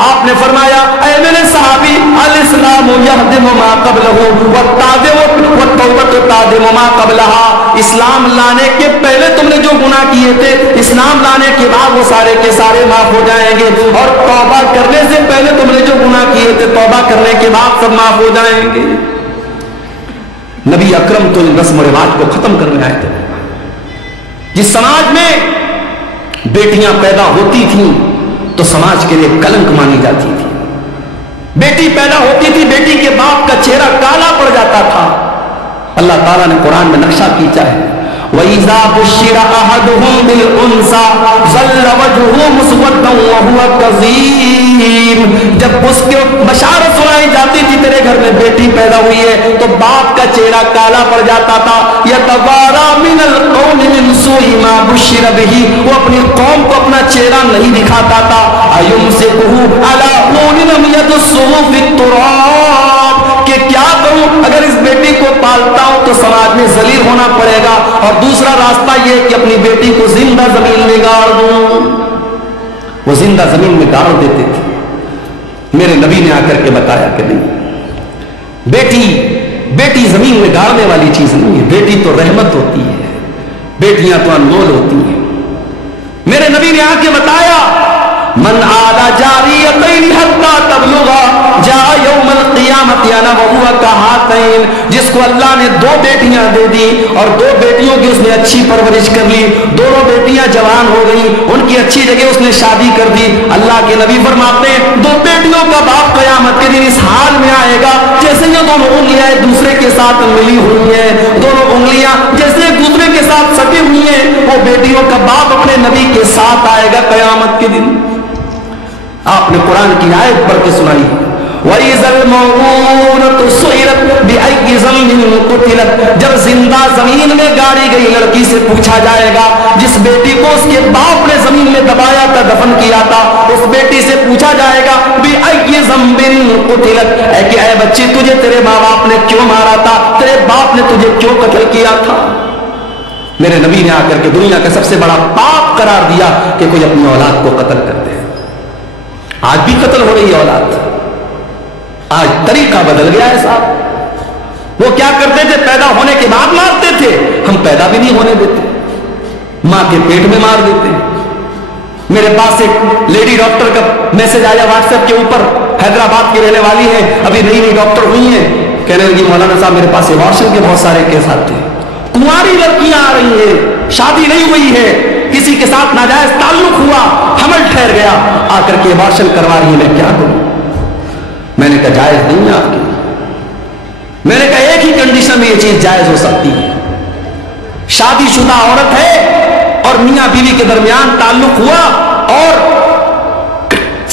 آپ نے فرمایا اے میرے صحابی الاسلام یہدم ما قبلہ والتوبۃ تہدم ما قبلہا، اسلام لانے کے پہلے تم نے جو گناہ کیے تھے اسلام لانے کے بعد وہ سارے کے سارے معاف ہو جائیں گے، اور توبہ کرنے سے پہلے تم نے جو گناہ کیے تھے توبہ کرنے کے بعد سب معاف ہو جائیں گے۔ نبی اکرم تو ان رسم و رواج کو ختم کرنے آئے تھے۔ جس سماج میں بیٹیاں پیدا ہوتی تھیں تو سماج کے لیے کلنک مانی جاتی تھی، بیٹی پیدا ہوتی تھی بیٹی کے باپ کا چہرہ کالا پڑ جاتا تھا۔ اللہ تعالیٰ نے قرآن میں نقشہ کھینچا ہے وَإِذَا بُشِّرَ أَحَدُهُم بِالْأُنثىٰ ظَلَّ وَجْهُهُ مُسْوَدًّا وَهُوَ كَظِيمٌ، جب اس کو بشارت سنائی جاتی تھی تیرے گھر میں بیٹی پیدا ہوئی ہے تو باپ کا چہرہ کالا پڑ جاتا تھا۔ يَتَوَارَىٰ مِنَ الْقَوْمِ مِنْ سُوءِ مَا بُشِّرَ بِهِ، وہ اپنی قوم کو اپنا چہرہ نہیں دکھاتا تھا۔ أَيُمْسِكُهُ عَلَىٰ هُونٍ أَمْ يَدُسُّهُ فِي التُّرَابِ، کہ کیا کروں اگر اس بیٹی کو پالتا ہوں تو سماج میں ذلیل ہونا پڑے گا، اور دوسرا راستہ یہ کہ اپنی بیٹی کو زندہ زمین میں گاڑ دوں۔ وہ زندہ زمین میں گاڑ دیتے تھے۔ میرے نبی نے آ کر کے بتایا کہ نہیں، بیٹی زمین میں گاڑنے والی چیز نہیں ہے، بیٹی تو رحمت ہوتی ہے، بیٹیاں تو انمول ہوتی ہیں۔ میرے نبی نے آ کے بتایا من آلا جاریتین حتی تبلغا جاء یوم القیامت انا وہو کہاتین، جس کو اللہ نے 2 بیٹیاں دے دی اور 2 بیٹیوں کی اس نے اچھی پرورش کر لی، دونوں بیٹیاں جوان ہو گئی، ان کی اچھی جگہ اس نے شادی کر دی۔ اللہ کے نبی فرماتے ہیں 2 بیٹیوں کا باپ قیامت کے دن اس حال میں آئے گا جیسے یہ دونوں انگلیاں ایک دوسرے کے ساتھ ملی ہوئی ہیں، دونوں انگلیاں جیسے ایک دوسرے کے ساتھ سٹی ہوئی ہیں، وہ بیٹیوں کا باپ اپنے نبی کے ساتھ آئے گا قیامت کے دن۔ آپ نے قرآن کی آیت پڑھ کے سنائی وَإِذَا الْمَوْءُودَةُ سُئِلَتْ بِأَيِّ ذَنبٍ قُتِلَتْ، جب زندہ زمین میں گاڑی گئی لڑکی سے پوچھا جائے گا، جس بیٹی کو اس کے باپ نے زمین میں دبایا تھا دفن کیا تھا، اس بیٹی سے پوچھا جائے گا بِأَيِّ ذَنبٍ قُتِلَتْ، کہ اے بچی تجھے تیرے ماں باپ نے کیوں مارا تھا، تیرے باپ نے تجھے کیوں قتل کیا تھا۔ میرے نبی نے آ کر کے دنیا کا سب سے بڑا پاپ قرار دیا کہ کوئی اپنی اولاد کو قتل کر دے۔ آج بھی قتل ہو رہی ہے اولاد، آج طریقہ بدل گیا ہے صاحب۔ وہ کیا کرتے تھے، پیدا ہونے کے بعد مارتے تھے، ہم پیدا بھی نہیں ہونے دیتے، ماں کے پیٹ میں مار دیتے۔ میرے پاس ایک لیڈی ڈاکٹر کا میسج آیا واٹس ایپ کے اوپر، حیدرآباد کی رہنے والی ہے، ابھی نئی نئی ڈاکٹر ہوئی ہیں، کہنے لگی مولانا صاحب میرے پاس ایبارشن کے بہت سارے کیس آتے ہیں، کنواری لڑکیاں آ رہی ہیں، شادی نہیں ہوئی ہے، کسی کے ساتھ ناجائز تعلق ہوا، حمل ٹھہر گیا، آ کر کے ایبارشن کروا رہی ہے، میں کیا کروں؟ میں نے کہا جائز نہیں ہے آپ کی، میں نے کہا ایک ہی کنڈیشن میں یہ چیز جائز ہو سکتی ہے، شادی شدہ عورت ہے اور میاں بیوی کے درمیان تعلق ہوا اور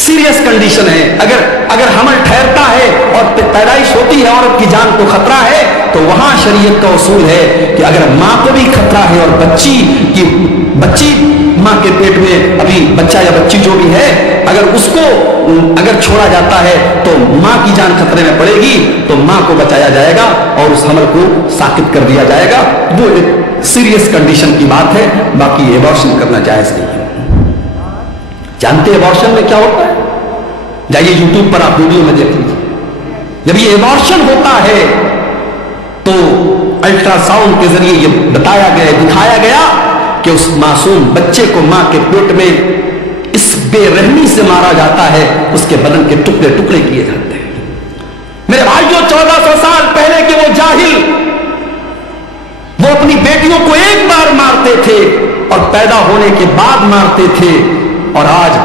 سیریس کنڈیشن ہے، اگر حمل ٹھہرتا ہے اور پیدائش ہوتی ہے عورت کی جان کو خطرہ ہے تو وہاں شریعت کا اصول ہے کہ اگر ماں کو بھی خطرہ ہے اور بچی ماں کے پیٹ میں ابھی بچہ یا بچی جو بھی ہے اگر چھوڑا جاتا ہے تو ماں کی جان خطرے میں پڑے گی تو ماں کو بچایا جائے گا اور اس حمل کو ساکت کر دیا جائے گا، وہ ایک سیریس کنڈیشن کی بات ہے، باقی ایبارشن کرنا جائز نہیں ہے۔ جانتے ایبارشن میں کیا ہوتا ہے؟ جائیے یوٹیوب پر آپ ویڈیو میں دیکھ لیجیے، جب یہ ایبارشن ہوتا ہے تو الٹرا ساؤنڈ کے ذریعے یہ بتایا گیا دکھایا گیا کہ اس معصوم بچے کو ماں کے پیٹ میں اس بے رحمی سے مارا جاتا ہے، اس کے بدن کے ٹکڑے ٹکڑے کیے جاتے ہیں۔ میرے بھائیوں 1400 سال پہلے کے وہ جاہل وہ اپنی بیٹیوں کو ایک بار مارتے تھے اور پیدا ہونے کے بعد مارتے تھے، اور آج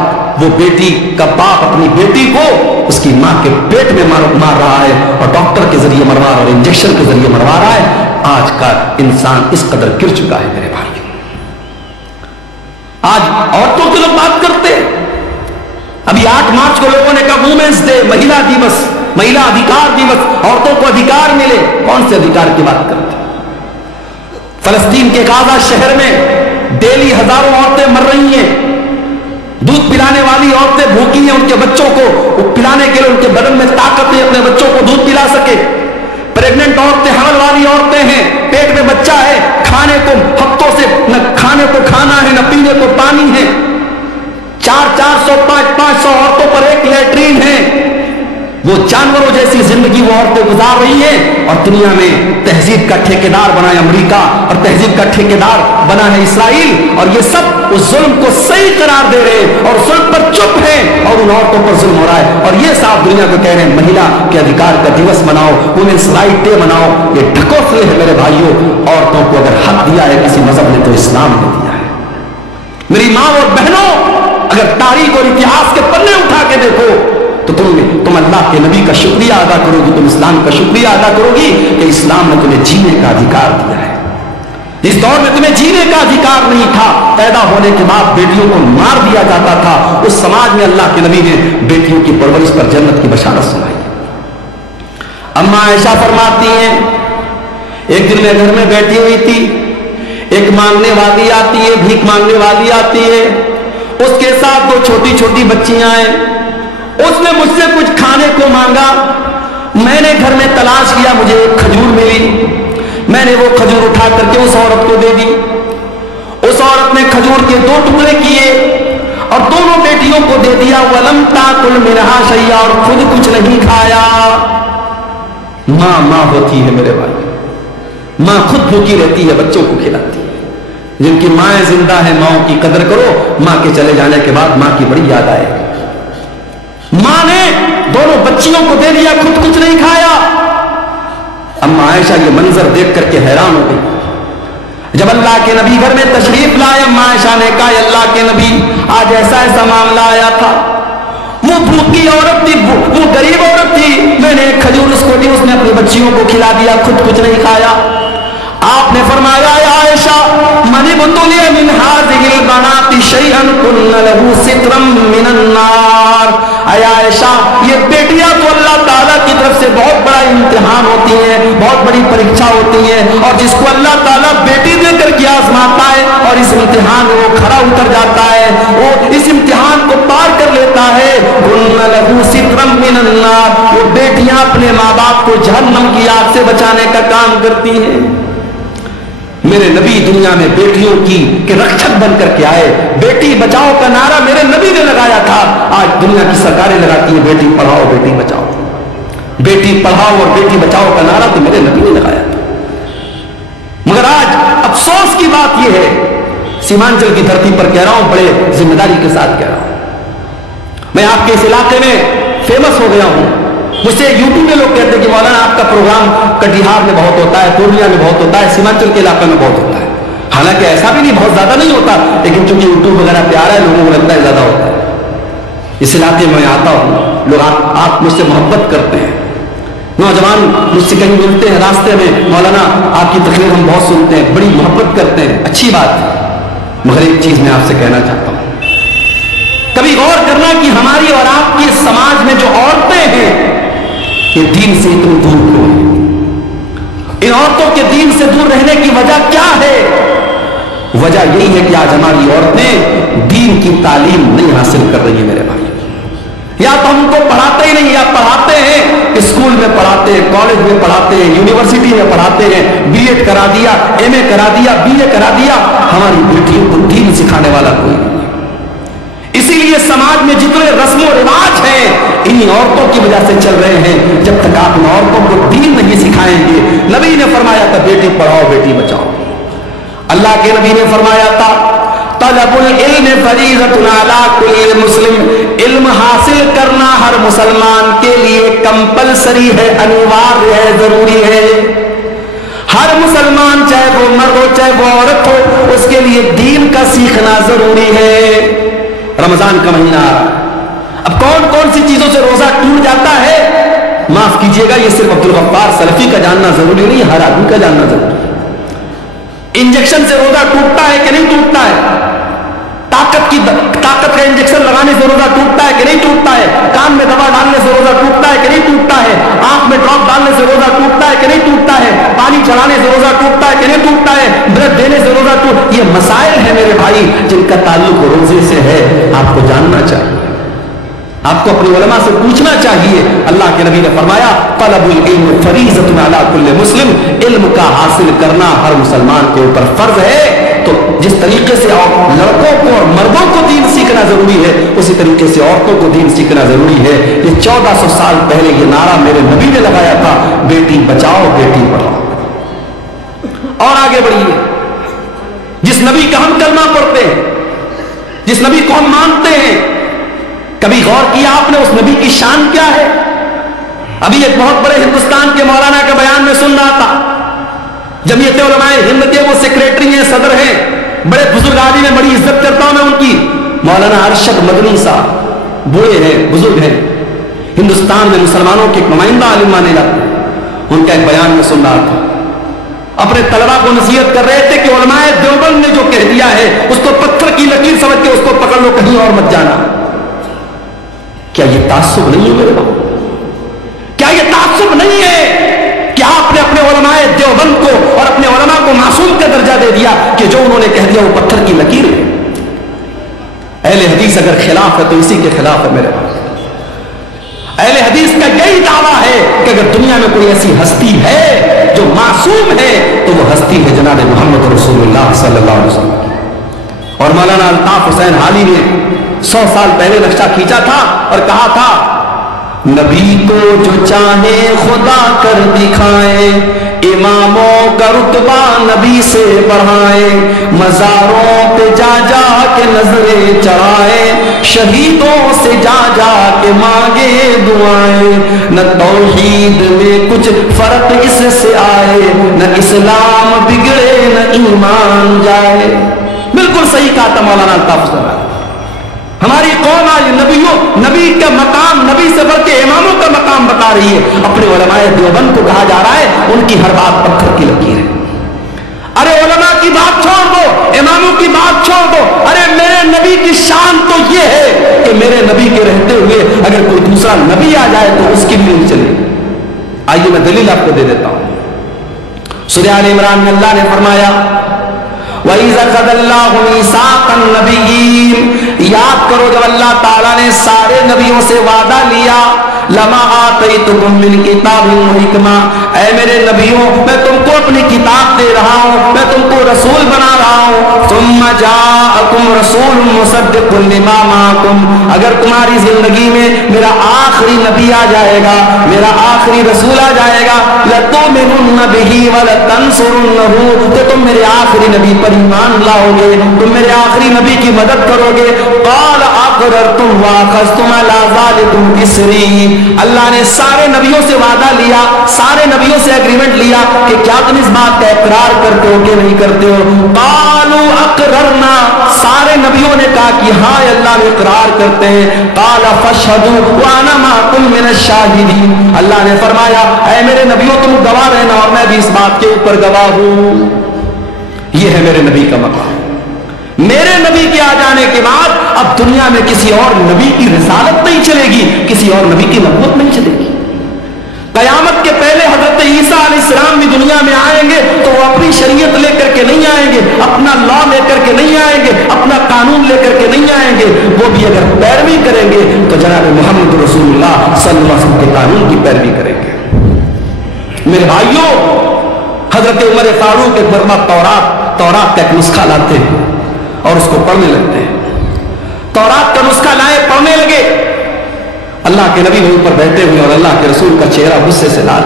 وہ بیٹی کا باپ اپنی بیٹی کو اس کی ماں کے پیٹ میں مار رہا ہے اور ڈاکٹر کے ذریعے مروا رہا ہے اور انجیکشن کے ذریعے مروا رہا ہے۔ آج کا انسان اس قدر گر چکا ہے میرے بھائی۔ آج عورتوں کے لوگ بات کرتے، ابھی 8 مارچ کو لوگوں نے کہا وومنس ڈے، مہیلا دیوس، مہیلا ادھیکار دیوس، عورتوں کو ادھیکار ملے۔ کون سے ادھیکار کی بات کرتے؟ فلسطین کے غازہ شہر میں ڈیلی ہزاروں عورتیں مر رہی ہیں، دودھ پلانے والی عورتیں بھوکی ہیں، ان کے بچوں کو پلانے کے لیے ان کے بدن میں طاقت ہے اپنے بچوں کو دودھ پلا سکے۔ پریگننٹ عورتیں، حمل والی عورتیں ہیں، پیٹ میں بچہ ہے، کھانے کو ہفتوں سے نہ کھانے کو کھانا ہے نہ پینے کو پانی ہے، 400-500 عورتوں پر ایک لیٹرین वो जानवरों जैसी जिंदगी वो औरतें गुजार रही हैं और दुनिया में तहजीब का ठेकेदार बना है अमेरिका और तहजीब का ठेकेदार बना है इसराइल, और ये सब उस जुल्म को सही करार दे रहे हैं और जुल्म पर चुप है और उन औरतों पर जुल्म हो रहा है। और ये साफ दुनिया को कह रहे हैं महिला के अधिकार का दिवस मनाओ, वुमेन्स राइट डे मनाओ। ये ढकोसले है मेरे भाइयों। औरतों को अगर हक दिया है किसी मजहब ने तो इस्लाम ने दिया है। मेरी माँ और बहनों, अगर तारीख और इतिहास के पन्ने उठा के देखो तो तुम अल्लाह के नबी का शुक्रिया अदा करोगी, तुम इस्लाम का शुक्रिया अदा करोगी कि इस्लाम ने तुम्हें जीने का अधिकार दिया है। इस दौर में तुम्हें जीने का अधिकार नहीं था, पैदा होने के बाद बेटियों को मार दिया जाता था, उस समाज में अल्लाह के नबी ने बेटियों की परवरिश पर जन्नत की बशारत सुनाई। अम्मा आयशा फरमाती हैं, एक दिन मैं घर में बैठी हुई थी, एक मांगने वाली आती है, भीख मांगने वाली आती है, उसके साथ दो छोटी छोटी बच्चियां हैं। उसने मुझसे कुछ खाने को मांगा, मैंने घर में तलाश किया, मुझे एक खजूर मिली, मैंने वो खजूर उठा करके उस औरत को दे दी। उस औरत ने खजूर के दो टुकड़े किए और दोनों बेटियों को दे दिया। वलम ताकुल मिनहा शैया, और खुद कुछ नहीं खाया। माँ होती है मेरे भाई, माँ खुद भूखी रहती है, बच्चों को खिलाती है। जिनकी माएँ जिंदा है, माओ की कदर करो, माँ के चले जाने के बाद माँ की बड़ी याद आएगी। माँ ने दोनों बच्चियों को दे दिया, खुद कुछ नहीं खाया। अम्मा आयशा ये मंजर देख करके हैरान हो गई। जब अल्लाह के नबी घर में तशरीफ लाए, अम्मा आयशा ने कहा, अल्लाह के नबी आज ऐसा ऐसा मामला आया था, वो भूखी औरत थी, वो गरीब औरत थी, मैंने एक खजूर उसको दी, उसने अपनी बच्चियों को खिला दिया, खुद कुछ नहीं खाया। आपने फरमाया, आयशा मनी बुतुलिया मिन हाज़िहिल बनाती शैअन कुन्न लहू सित्रम मिनन नार। आयशा, ये बेटियां तो अल्लाह ताला की तरफ से बहुत बड़ा इम्तिहान होती हैं, बहुत बड़ी परीक्षा होती है, और जिसको अल्लाह ताला बेटी देकर के आजमाता है और इस इम्तिहान में वो खरा उतर जाता है, वो इस इम्तिहान को पार कर लेता है, कुन्न लहू सित्रम मिनन नार। वो बेटियां अपने माँ बाप को जहन्नम की आग से बचाने का काम करती हैं। मेरे नबी दुनिया में बेटियों की के रक्षक बनकर के आए। बेटी बचाओ का नारा मेरे नबी ने लगाया था। आज दुनिया की सरकारें लगाती है बेटी पढ़ाओ बेटी बचाओ, बेटी पढ़ाओ और बेटी बचाओ का नारा तो मेरे नबी ने लगाया था। मगर आज अफसोस की बात यह है, सीमांचल की धरती पर कह रहा हूं, बड़े जिम्मेदारी के साथ कह रहा हूं, मैं आपके इस इलाके में फेमस हो गया हूं। मुझसे यूपी में लोग कहते हैं कि मौलाना आपका प्रोग्राम कटिहार में बहुत होता है, पूर्णिया में बहुत होता है, सीमांचल के इलाके में बहुत होता है। हालांकि ऐसा भी नहीं, बहुत ज्यादा नहीं होता, लेकिन चूंकि यूट्यूब वगैरह प्यारा है, लोगों को लगता है ज्यादा होता है। इस इलाके में आता हूं, लोग आप मुझसे मोहब्बत करते हैं, नौजवान मुझसे कहीं मिलते हैं रास्ते में, मौलाना आपकी तकरीर हम बहुत सुनते हैं, बड़ी मोहब्बत करते हैं, अच्छी बात है। मगर एक चीज मैं आपसे कहना चाहता हूं, कभी गौर करना कि हमारी और आपकी समाज में जो औरतें हैं ये दीन से इतनी दूर क्यों है? इन औरतों के दीन से दूर रहने की वजह क्या है? वजह यही है कि आज हमारी औरतें दीन की तालीम नहीं हासिल कर रही है मेरे भाई। या तो हम उनको पढ़ाते ही नहीं, या पढ़ाते हैं स्कूल में पढ़ाते हैं, कॉलेज में पढ़ाते हैं, यूनिवर्सिटी में पढ़ाते हैं, बीएड करा दिया, एमए करा दिया, बीए करा दिया, हमारी बेटियों को दीन सिखाने वाला कोई नहीं। इसीलिए समाज में जितने रस्मों रिवाज हैं इन्हीं औरतों की वजह से चल रहे हैं। जब तक आप उन औरतों को दीन नहीं सिखाएंगे, नबी ने फरमाया था बेटी पढ़ाओ बेटी बचाओ। अल्लाह के नबी ने फरमाया था तलबुल इल्म फरीज़तुन अला कुल्ल मुस्लिम, इल्म हासिल करना हर मुसलमान के लिए कंपलसरी है, अनिवार्य है, जरूरी है। हर मुसलमान चाहे वो मर्द हो चाहे वो औरत हो, उसके लिए दीन का सीखना जरूरी है। रमजान का महीना आ रहा है, अब कौन कौन सी चीजों से रोजा टूट जाता है, माफ कीजिएगा, ये सिर्फ अब्दुल गफ्फार सलफी का जानना जरूरी नहीं, हर आदमी का जानना जरूरी है। इंजेक्शन से रोजा टूटता है कि नहीं टूटता है? ताकत का इंजेक्शन लगाने से रोजा टूटता है कि नहीं टूटता है? कान में दवा डालने से रोजा टूटता है कि नहीं टूटता है? आंख में ड्रॉप डालने से रोजा टूटता है कि नहीं टूटता है? पानी चढ़ाने से रोजा टूटता है कि नहीं टूटता है? ब्रेड देने से रोजा टूट, ये मसाइल है मेरे भाई जिनका ताल्लुक रोजे से है। आपको जानना चाहिए, आपको अपने उलमा से पूछना चाहिए। अल्लाह के नबी ने फरमाया तलबुल इल्म फरीज़तुन अला कुल्ल मुस्लिम, इल्म का हासिल करना हर मुसलमान के ऊपर फर्ज है। तो जिस तरीके से लड़कों को और मर्दों को दीन सीखना जरूरी है, उसी तरीके से औरतों को दीन सीखना जरूरी है। ये 1400 साल पहले ये नारा मेरे नबी ने लगाया था, बेटी बचाओ बेटी पढ़ाओ। और आगे बढ़िए, जिस नबी का हम कलमा पढ़ते हैं, जिस नबी को हम मानते हैं, कभी गौर किया आपने उस नबी की शान क्या है? अभी एक बहुत बड़े हिंदुस्तान के मौलाना का बयान में सुन रहा था, जमीयत उलमाए हिंद के वो सेक्रेटरी हैं, सदर हैं, बड़े बुजुर्ग आदमी, में बड़ी इज्जत करता हूं मैं उनकी, मौलाना अरशद मदनी साहब, बूढ़े हैं, बुजुर्ग हैं, हिंदुस्तान में मुसलमानों के नुमाइंदा आलिम माने जाते हैं। उनका एक बयान में सुन रहा था, अपने तलबा को नसीहत कर रहे थे कि उलमाए देवबंद ने जो कह दिया है उसको पत्थर की लकीर समझ के उसको पकड़ लो, कहीं और मत जाना। क्या ये तासुब नहीं है मेरे बाप? क्या ये तासुब नहीं है कि आपने अपने उलमाए देवबंद को और अपने उलमा को मासूम का दर्जा दे दिया कि जो उन्होंने कह दिया वो पत्थर की लकीर है? अहले हदीस अगर खिलाफ है तो इसी के खिलाफ है मेरे बाप। अहले हदीस का यही दावा है कि अगर दुनिया में कोई ऐसी हस्ती है जो मासूम है तो वो हस्ती है जनाब मोहम्मद रसूलुल्लाह सल्लल्लाहु अलैहि वसल्लम। और मौलाना अल्ताफ हुसैन हाली ने 100 साल पहले नक्शा खींचा था और कहा था, नबी को जो चाहे खुदा कर दिखाए, इमामों का रुतबा नबी से बढ़ाए, मज़ारों पे जा जा के नजरें चढ़ाए, शहीदों से जा जा के मांगे दुआएं, न तौहीद में कुछ फर्क इससे आए, न इस्लाम बिगड़े न ईमान जाए। बिल्कुल सही कहा था मौलाना अल्ताफ हुसैन। हमारी कौम आज नबी का मकाम, नबी से बढ़ के इमामों का मकाम बता रही है। अपने उलमाए देवबंद को कहा जा रहा है उनकी हर बात पत्थर की लकीर है। अरे उलमा की बात छोड़ दो, इमामों की बात छोड़ दो, अरे मेरे नबी की शान तो ये है कि मेरे नबी के रहते हुए अगर कोई दूसरा नबी आ जाए तो उसकी भी नहीं चले। आइए मैं दलील आपको दे देता हूं। सूरह आल इमरान में अल्लाह ने फरमाया, याद करो जब अल्लाह ताला ने सारे नबियों से वादा लिया, लमा आतैतुकुम मिन किताबिन व हिकमा, ऐ मेरे नबियों मैं तुमको अपनी किताब दे रहा हूं, मैं तुमको रसूल बना रहा हूं। सुम्मा जाअकुम रसूलुम मुसद्दिकुन लिमा माअकुम, अगर तुम्हारी जिंदगी में मेरा आखिरी नबी आ जाएगा, मेरा आखिरी रसूल आ जाएगा, लतुमिनुन बिही व लतंसुरुन्नहु, तो तुम मेरे आखिरी नबी पर ईमान लाओगे, तुम मेरे आखिरी नबी की मदद करोगे। क़ाल अक़ररतुम व अख़ज़्तुम अला ज़ालिकुम इस्री, अल्लाह ने सारे नबियों से वादा लिया, सारे नबियों से एग्रीमेंट लिया कि क्या तुम इस बात का इकरार करते हो कि नहीं करते हो? क़ालू अक़ररना, सारे नबियों ने कहा कि हाँ अल्लाह में इकरार करते हैं। क़ाल फ़अशहदू व अना मअकुम मिनश शाहिदीन, अल्लाह ने फरमाया ऐ मेरे नबियों तुम गवाह रहना और मैं भी इस बात के ऊपर गवाह हूं। यह है मेरे नबी का मकाम। मेरे नबी के आ जाने के बाद अब दुनिया में किसी और नबी की रिसालत नहीं चलेगी, किसी और नबी की नबूवत नहीं चलेगी। कयामत के पहले हजरत ईसा अलैहिस्सलाम भी दुनिया में आएंगे तो वो अपनी शरीयत लेकर के नहीं आएंगे, अपना लॉ लेकर के नहीं आएंगे, अपना कानून लेकर के नहीं आएंगे। वो भी अगर पैरवी करेंगे तो जनाब मोहम्मद रसूलुल्लाह सल्लल्लाहु अलैहि वसल्लम के कानून की पैरवी करेंगे। मेरे भाइयों, हजरत उमर फारूक एक मरतबा तौरात का एक नुस्खा लाते हैं और उसको पढ़ने लगते हैं। तौरात का नुस्खा लाए, पढ़ने लगे। अल्लाह के नबी वहीं पर बैठे हुए और अल्लाह के रसूल का चेहरा गुस्से से लाल।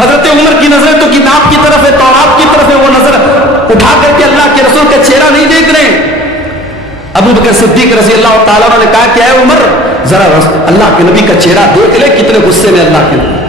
हजरत उमर की नजर तो किताब की तरफ है, तौरात की तरफ है, वो नजर उठा करके अल्लाह के रसूल का चेहरा नहीं देख रहे। अबू बकर सिद्दीक रज़ी अल्लाह ताला ने कहा क्या है उमर, जरा अल्लाह के नबी का चेहरा देख ले, कितने गुस्से में अल्लाह के नबी।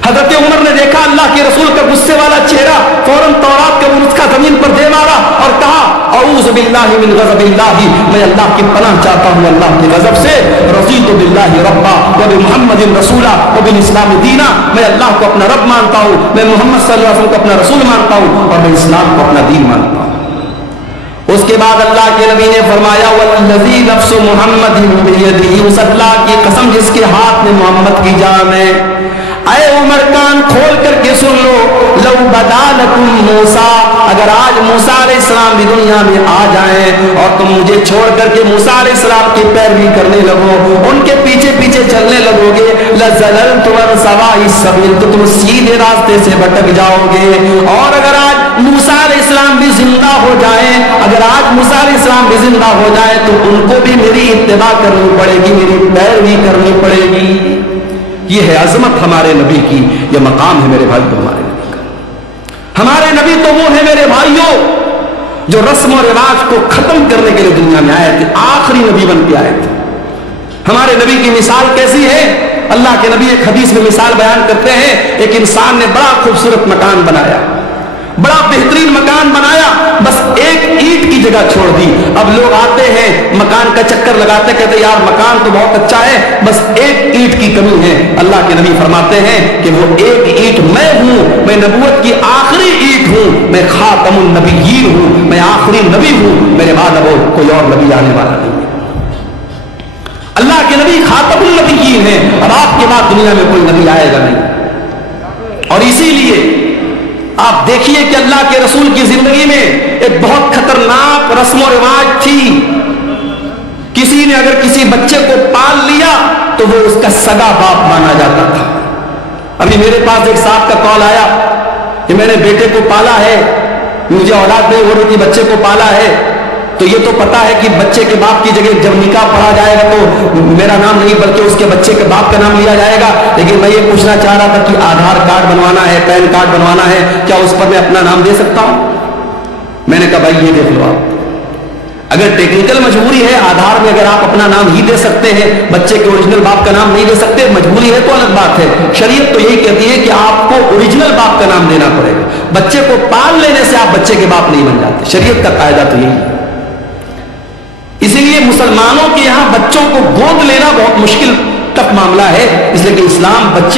हजरत उमर ने देखा अल्लाह के रसूल का गुस्से वाला चेहरा, फौरन तौरात का नुस्खा जमीन पर दे मारा और कहा औज़ु बिल्लाहि मिन गज़बिल्लाहि, मैं अल्लाह की पनाह चाहता हूं अल्लाह के गजब से। रज़ीतु बिल्लाहि रब्बा व बिमुहम्मदिन रसूला व बिल इस्लाम दीना, मैं अल्लाह को अपना रब मानता हूं, मैं मोहम्मद सल्लल्लाहु अलैहि वसल्लम को अपना रसूल मानता हूं और मैं इस्लाम को अपना दीन मानता हूं। उसके बाद अल्लाह के नबी ने फरमाया वल्लज़ी नफ्सु मुहम्मदिन बियदिही, उस अल्लाह की कसम जिसके हाथ में मोहम्मद की जान है। ऐ उमर कान खोल करके सुन लो, लौ बदा लकुम मूसा, अगर आज मूसा अलैहिस्सलाम भी दुनिया में आ जाएं और तुम मुझे छोड़ करके मूसा अलैहिस्सलाम की पैरवी करने लगो, उनके पीछे पीछे चलने लगोगे, लज़ललतु अन सवाइस सबील, तो तुम सीधे रास्ते से भटक जाओगे। और अगर आज موسیٰ علیہ السلام بھی زندہ ہو جائیں، اگر آج موسیٰ علیہ السلام بھی زندہ ہو جائیں تو ان کو بھی میری اتباع کرنی پڑے گی، میری پیروی کرنی پڑے گی۔ یہ ہے عظمت ہمارے نبی کی، یہ مقام ہے میرے بھائی ہمارے نبی کا۔ ہمارے نبی تو وہ ہے میرے بھائیوں جو رسم و رواج کو ختم کرنے کے لیے دنیا میں آئے تھے، آخری نبی بن کے آئے تھے۔ ہمارے نبی کی مثال کیسی ہے؟ اللہ کے نبی ایک حدیث میں مثال بیان کرتے ہیں، ایک انسان نے بڑا خوبصورت مکان بنایا، بڑا بہترین مکان بنایا، بس ایک اینٹ کی جگہ چھوڑ دی۔ اب لوگ آتے ہیں مکان کا چکر لگاتے، کہتے یار مکان تو بہت اچھا ہے، بس ایک اینٹ کی کمی ہے۔ اللہ کے نبی فرماتے ہیں کہ وہ ایک اینٹ میں ہوں، میں نبوت کی آخری اینٹ ہوں، میں خاتم النبیین ہوں، میں آخری نبی ہوں، میرے بعد اب کوئی اور نبی آنے والا نہیں ہے۔ اللہ کے نبی خاتم النبیین ہیں، اب آپ کے بعد دنیا میں کوئی نبی آئے گا نہیں۔ اور اسی لیے آپ دیکھیے کہ اللہ کے رسول کی زندگی میں ایک بہت خطرناک رسم و رواج تھی، کسی نے اگر کسی بچے کو پال لیا تو وہ اس کا سگا باپ مانا جاتا تھا۔ ابھی میرے پاس ایک صاحب کا کال آیا کہ میں نے بیٹے کو پالا ہے، مجھے اولاد نہیں ہو رہی تھی، بچے کو پالا ہے، تو یہ تو پتا ہے کہ بچے کے باپ کی جگہ جب نکاح پڑھا جائے گا تو میرا نام نہیں بلکہ اس کے بچے کے باپ کا نام لیا جائے گا، لیکن میں یہ پوچھنا چاہ رہا تھا کہ آدھار کارڈ بنوانا ہے، پین کارڈ بنوانا ہے، کیا اس پر میں اپنا نام دے سکتا ہوں؟ میں نے کہا بھائی یہ دیکھ لو، آپ اگر ٹیکنیکل مجبوری ہے، آدھار میں اگر آپ اپنا نام ہی دے سکتے ہیں، بچے کے اوریجنل باپ کا نام نہیں دے سکتے، مجبوری ہے تو الگ بات ہے۔ شریعت تو یہی کہتی ہے کہ آپ کو اوریجنل باپ کا نام دینا پڑے گا، بچے کو پال لینے سے آپ بچے کے باپ نہیں بن جاتے، شریعت کا قاعدہ تو یہی ہے۔ اسی لیے مسلمانوں کے یہاں بچوں کو گود لینا بہت مشکل تک معاملہ ہے، اس لیے کہ اسلام بچے